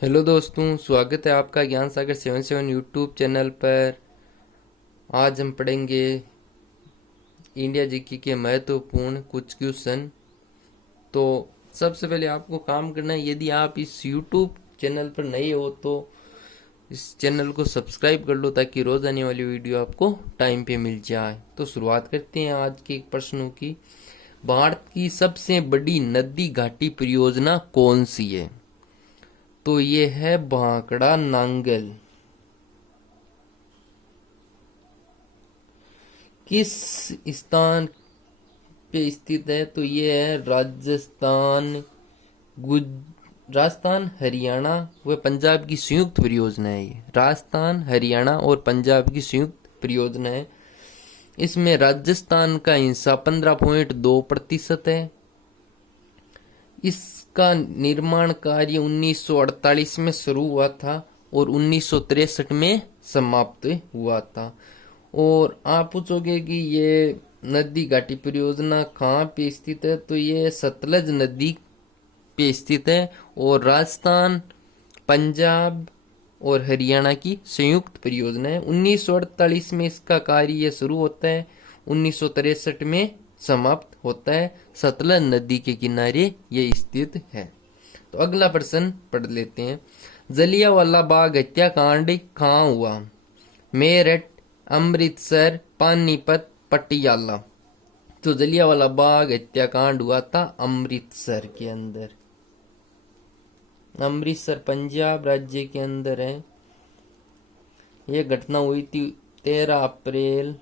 Hello दोस्तों, स्वागत है आपका ज्ञान सागर 77 यूट्यूब चैनल पर। आज हम पढ़ेंगे इंडिया जीके के महत्वपूर्ण कुछ क्वेश्चन। तो सबसे पहले आपको काम करना है, यदि आप इस यूट्यूब चैनल पर नए हो तो इस चैनल को सब्सक्राइब कर लो ताकि रोज आने वाली वीडियो आपको टाइम पे मिल जाए। तो शुरुआत करते हैं आज के प्रश्नों की। भारत की सबसे बड़ी नदी घाटी परियोजना कौन सी है? तो ये है भाखड़ा नांगल। किस स्थान पे स्थित है? तो ये है राजस्थान, गुज राजस्थान, हरियाणा व पंजाब की संयुक्त परियोजना है। ये राजस्थान, हरियाणा और पंजाब की संयुक्त परियोजना है। इसमें राजस्थान का हिस्सा 15.2% है। इसका निर्माण कार्य 1948 में शुरू हुआ था और 1963 में समाप्त हुआ था। और आप पूछोगे कि ये नदी घाटी परियोजना कहाँ पे स्थित है? तो ये सतलज नदी पे स्थित है और राजस्थान, पंजाब और हरियाणा की संयुक्त परियोजना है। 1948 में इसका कार्य शुरू होता है, 1963 में समाप्त होता है। सतलज नदी के किनारे ये स्थित है। तो अगला प्रश्न पढ़ लेते हैं। जलियांवाला बाग हत्याकांड कहाँ हुआ? मेरठ, अमृतसर, पानीपत, पटियाला। तो जलियांवाला बाग हत्याकांड हुआ था अमृतसर के अंदर। अमृतसर पंजाब राज्य के अंदर है। यह घटना हुई थी 13 अप्रैल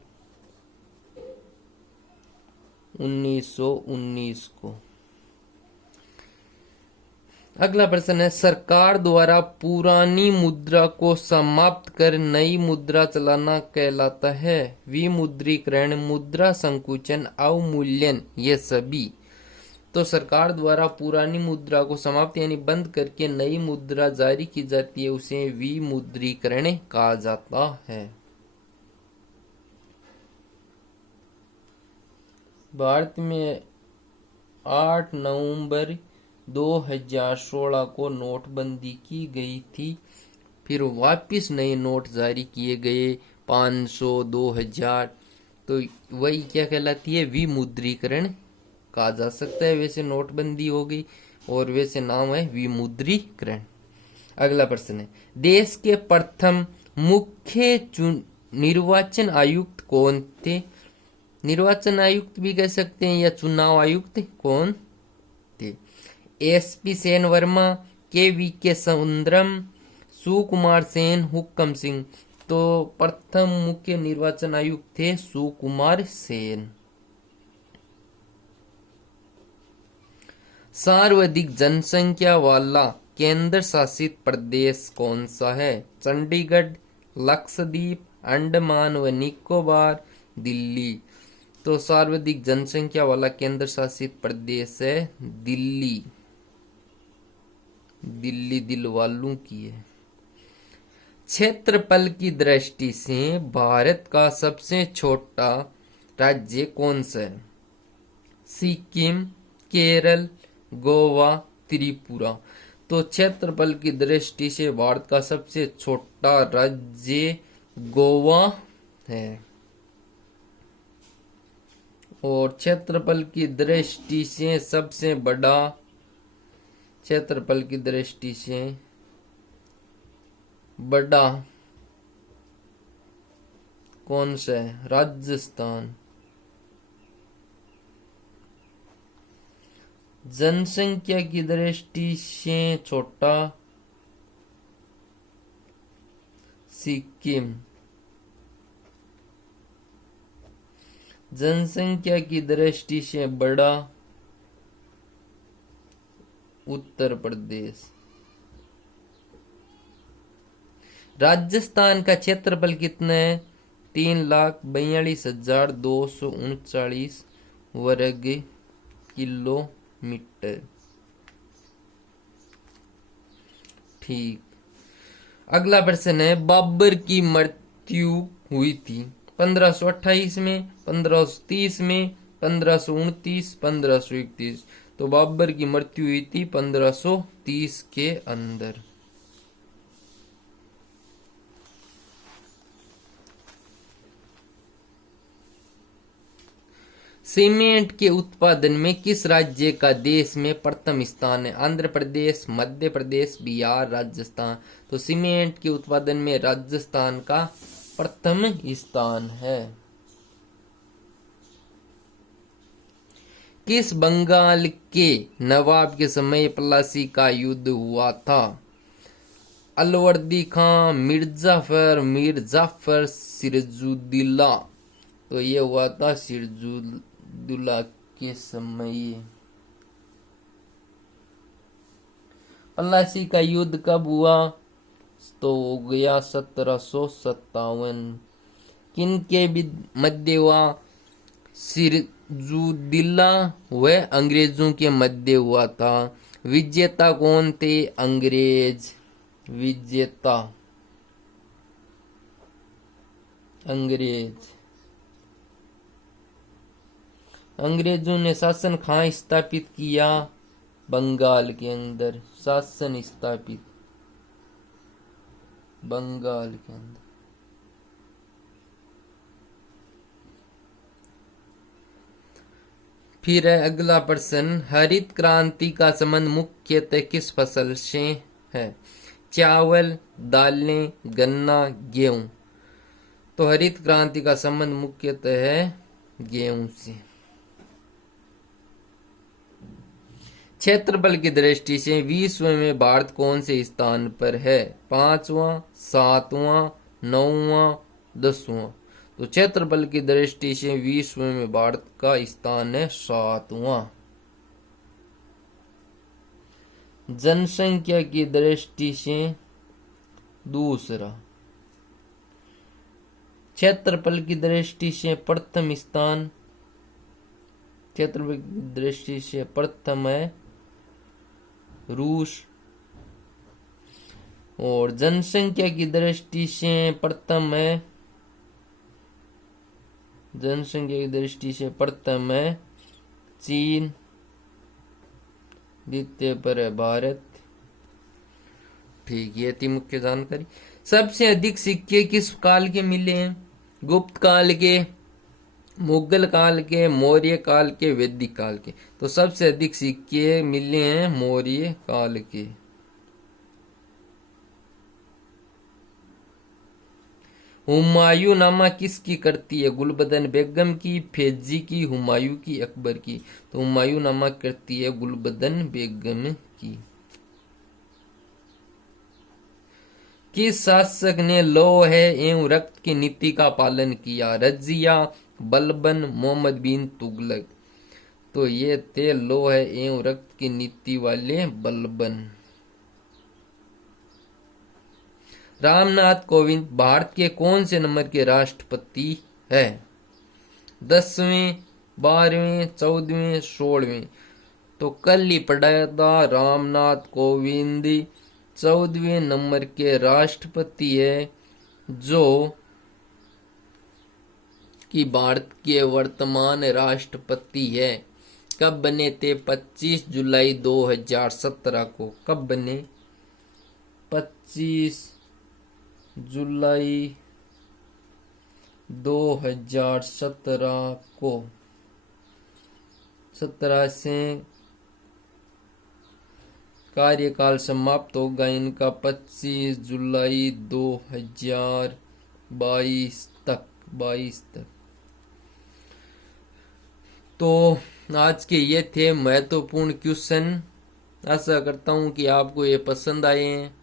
1919 को। अगला प्रश्न है, सरकार द्वारा पुरानी मुद्रा को समाप्त कर नई मुद्रा चलाना कहलाता है? विमुद्रीकरण, मुद्रा संकुचन, अवमूल्यन, ये सभी। तो सरकार द्वारा पुरानी मुद्रा को समाप्त यानी बंद करके नई मुद्रा जारी की जाती है, उसे विमुद्रीकरण कहा जाता है। भारत में 8 नवंबर 2016 को नोटबंदी की गई थी। फिर वापस नए नोट जारी किए गए 500, 2000। तो वही क्या कहलाती है? विमुद्रीकरण कहा जा सकता है। वैसे नोटबंदी हो गई और वैसे नाम है विमुद्रीकरण। अगला प्रश्न है, देश के प्रथम मुख्य निर्वाचन आयुक्त कौन थे? निर्वाचन आयुक्त भी कह सकते हैं या चुनाव आयुक्त कौन थे? एसपी सेन वर्मा, के सुंदरम, सुकुमार सेन, हुक्म सिंह। तो प्रथम मुख्य निर्वाचन आयुक्त थे सुकुमार सेन। सर्वाधिक जनसंख्या वाला केंद्र शासित प्रदेश कौन सा है? चंडीगढ़, लक्षद्वीप, अंडमान व निकोबार, दिल्ली। तो सर्वाधिक जनसंख्या वाला केंद्र शासित प्रदेश है दिल्ली। दिल्ली दिल वालों की है। क्षेत्रफल की दृष्टि से भारत का सबसे छोटा राज्य कौन सा है? सिक्किम, केरल, गोवा, त्रिपुरा। तो क्षेत्रफल की दृष्टि से भारत का सबसे छोटा राज्य गोवा है। और क्षेत्रफल की दृष्टि से सबसे बड़ा, क्षेत्रफल की दृष्टि से बड़ा कौन सा है? राजस्थान। जनसंख्या की दृष्टि से छोटा सिक्किम। जनसंख्या की दृष्टि से बड़ा उत्तर प्रदेश। राजस्थान का क्षेत्रफल कितना है? 3,42,239 वर्ग किलोमीटर। ठीक। अगला प्रश्न है, बाबर की मृत्यु हुई थी 1528 में, 1530 में, 1529, 1531। तो बाबर की मृत्यु हुई थी 1530 के अंदर। सीमेंट के उत्पादन में किस राज्य का देश में प्रथम स्थान है? आंध्र प्रदेश, मध्य प्रदेश, बिहार, राजस्थान। तो सीमेंट के उत्पादन में राजस्थान का प्रथम स्थान है। किस बंगाल के नवाब के समय प्लासी का युद्ध हुआ था? अलवर्दी खां, मीर जाफर, सिराजुद्दौला। तो ये हुआ था सिराजुद्दौला के समय। प्लासी का युद्ध कब हुआ? तो हो गया 1757। किन के मध्य हुआ? सिराजुद्दौला व अंग्रेजों के मध्य हुआ था। विजेता कौन थे? अंग्रेज। विजेता अंग्रेज। अंग्रेजों ने शासन कहाँ स्थापित किया? बंगाल के अंदर शासन स्थापित, बंगाल के अंदर। फिर है अगला प्रश्न, हरित क्रांति का संबंध मुख्यतः किस फसल से है? चावल, दालें, गन्ना, गेहूं। तो हरित क्रांति का संबंध मुख्यतः है गेहूं से। क्षेत्रफल की दृष्टि से विश्व में भारत कौन से स्थान पर है? 5वां, 7वां, 9वां, 10वां। तो क्षेत्रफल की दृष्टि से विश्व में भारत का स्थान है 7वां। जनसंख्या की दृष्टि से दूसरा। क्षेत्रफल की दृष्टि से प्रथम स्थान, क्षेत्रफल की दृष्टि से प्रथम है रूस। और जनसंख्या की दृष्टि से प्रथम है, जनसंख्या की दृष्टि से प्रथम है चीन, द्वितीय पर है भारत। ठीक, ये थी मुख्य जानकारी। सबसे अधिक सिक्के किस काल के मिले हैं? गुप्त काल के, मुगल काल के, मौर्य काल के, वैदिक काल के। तो सबसे अधिक सिक्के मिले हैं मौर्य काल के। हुमायूं नामा किसकी कृति है? गुलबदन बेगम की, फैजी की, हुमायूं की, अकबर की। तो हुमायूं नामा कृति है गुलबदन बेगम की। किस शासक ने लौह एवं रक्त की नीति का पालन किया? रजिया, बलबन, मोहम्मद बिन तुगलक। तो ये थे लौह एवं रक्त की नीति वाले बलबन। रामनाथ कोविंद भारत के कौन से नंबर के राष्ट्रपति है? 10वें, 12वें, 14वें, 16वें। तो कल ही पढ़ाया था, रामनाथ कोविंद 14वें नंबर के राष्ट्रपति है, जो कि भारत के वर्तमान राष्ट्रपति है। कब बने थे? 25 जुलाई 2017 को। कब बने? 25 जुलाई 2017 को। 17 से कार्यकाल समाप्त होगा इनका 25 जुलाई 2022 तक। तो आज के ये थे महत्वपूर्ण क्वेश्चन। आशा करता हूँ कि आपको ये पसंद आए हैं।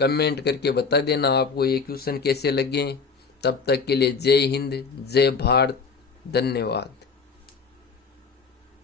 कमेंट करके बता देना आपको ये क्वेश्चन कैसे लगे। तब तक के लिए जय हिंद, जय भारत, धन्यवाद।